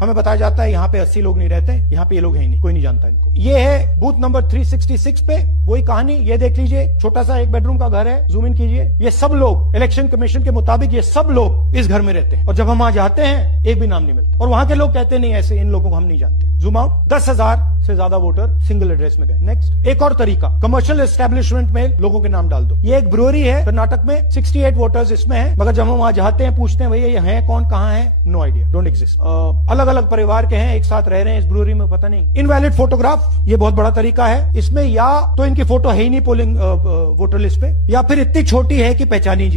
हमें बताया जाता है यहाँ पे 80 लोग नहीं रहते, यहाँ पे ये लोग हैं ही नहीं, कोई नहीं जानता इनको। ये है बूथ नंबर 366 पे वही कहानी। ये देख लीजिए, छोटा सा 1 बेडरूम का घर है, जूम इन कीजिए। ये सब लोग इलेक्शन कमीशन के मुताबिक ये सब लोग इस घर में रहते हैं, और जब हम वहां जाते हैं एक भी नाम नहीं मिलता, और वहां के लोग कहते नहीं ऐसे, इन लोगों को हम नहीं जानते। जूम आउट, 10,000 से ज्यादा वोटर सिंगल एड्रेस में गए। नेक्स्ट, एक और तरीका, कमर्शियल एस्टेब्लिशमें में लोगों के नाम डाल दो। ये एक ब्रूअरी है कर्नाटक में, 68 वोटर्स इसमें है, मगर जब हम वहां जाते हैं पूछते हैं भैया ये है कौन, कहां है, नो आइडिया, डोंट एग्जिस्ट। अलग अलग परिवार के हैं, एक साथ रह रहे हैं इस ब्रूअरी में, पता नहीं। इनवैलिड फोटोग्राफ, ये बहुत बड़ा तरीका है। इसमें या तो इनकी फोटो है ही नहीं पोलिंग वोटर लिस्ट पे, या फिर इतनी छोटी है कि पहचानी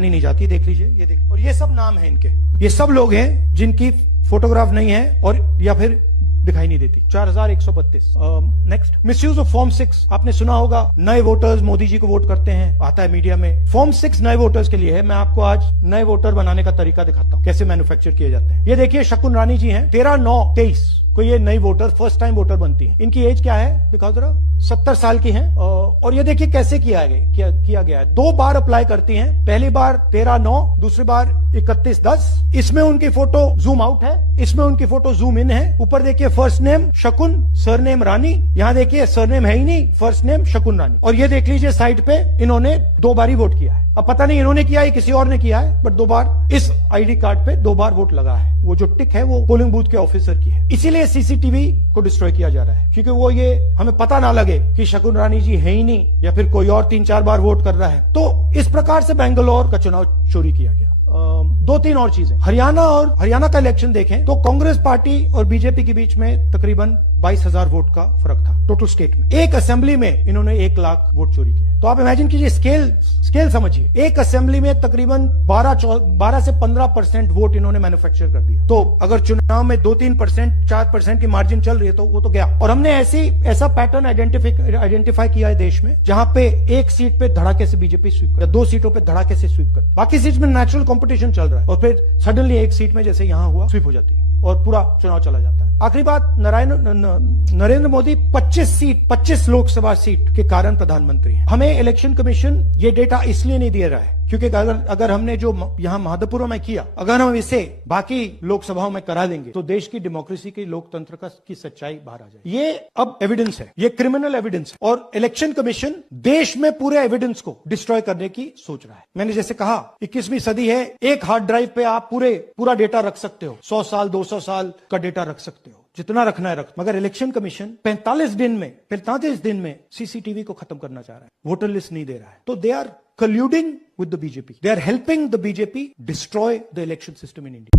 नहीं जाती। देख लीजिए, ये देख, और ये सब नाम है इनके, ये सब लोग हैं जिनकी फोटोग्राफ नहीं है और या फिर दिखाई नहीं देती। 4132। Next, misuse of form 6। आपने सुना होगा, नए वोटर्स मोदी जी को वोट करते हैं, आता है मीडिया में। फॉर्म 6 नए वोटर्स के लिए है। मैं आपको आज नए वोटर बनाने का तरीका दिखाता हूं, कैसे मैन्युफैक्चर किए जाते हैं। ये देखिए, शकुन रानी जी हैं, 13/9/23 को ये नई वोटर, फर्स्ट टाइम वोटर बनती है। इनकी एज क्या है, दिखाओ जरा, 70 साल की हैं। और ये देखिए कैसे किया गया है। 2 बार अप्लाई करती हैं, पहली बार 13/9, दूसरी बार 31/10। इसमें उनकी फोटो जूम आउट है, इसमें उनकी फोटो जूम इन है। ऊपर देखिए, फर्स्ट नेम शकुन, सरनेम रानी। यहां देखिए सरनेम है ही नहीं, फर्स्ट नेम शकुन रानी। और ये देख लीजिए साइड पे, इन्होंने 2 बार ही वोट किया है। अब पता नहीं इन्होंने किया है किसी और ने किया है, बट 2 बार इस आईडी कार्ड पे 2 बार वोट लगा है। वो जो टिक है वो पोलिंग बूथ के ऑफिसर की है। इसीलिए सीसीटीवी को डिस्ट्रॉय किया जा रहा है, क्योंकि वो ये हमें पता ना लगे कि शकुन रानी जी है ही नहीं, या फिर कोई और 3-4 बार वोट कर रहा है। तो इस प्रकार से बेंगलोर का चुनाव चोरी किया गया। 2-3 और चीजें, हरियाणा का इलेक्शन देखें तो कांग्रेस पार्टी और बीजेपी के बीच में तकरीबन 22,000 वोट का फर्क था टोटल स्टेट में। एक असेंबली में इन्होंने 1 लाख वोट चोरी किए। तो आप इमेजिन कीजिए, स्केल समझिए। एक असेंबली में तकरीबन 12 से 15% वोट इन्होंने मैन्युफैक्चर कर दिया। तो अगर चुनाव में 2-3%, 4% की मार्जिन चल रही है तो वो तो गया। और हमने ऐसा पैटर्न आइडेंटिफाई किया है देश में, जहां पे एक सीट पे धड़ाके से बीजेपी स्वीप कर, 2 सीटों पे धड़ाके से स्वीप कर, बाकी सीट में नेचुरल कंपटीशन चल रहा है, और फिर सडनली एक सीट में जैसे यहां हुआ स्वीप हो जाती है और पूरा चुनाव चला जाता है। आखिरी बात, नरेंद्र मोदी 25 लोकसभा सीट के कारण प्रधानमंत्री हैं। हमें इलेक्शन कमीशन ये डेटा इसलिए नहीं दे रहा है क्योंकि अगर हमने जो यहां महादपुर में किया, अगर हम इसे बाकी लोकसभाओं में करा देंगे तो देश की डेमोक्रेसी की, लोकतंत्र की सच्चाई बाहर आ जाएगी। ये अब एविडेंस है, ये क्रिमिनल एविडेंस है, और इलेक्शन कमीशन देश में पूरे एविडेंस को डिस्ट्रॉय करने की सोच रहा है। मैंने जैसे कहा, 21वीं सदी है, एक हार्ड ड्राइव पे आप पूरा डेटा रख सकते हो, 100 साल 200 साल का डेटा रख सकते हो, जितना रखना है रख। मगर इलेक्शन कमीशन 45 दिन में सीसीटीवी को खत्म करना चाह रहा है, वोटर लिस्ट नहीं दे रहा है। तो they are colluding with the BJP. They are helping the BJP destroy the election system in India.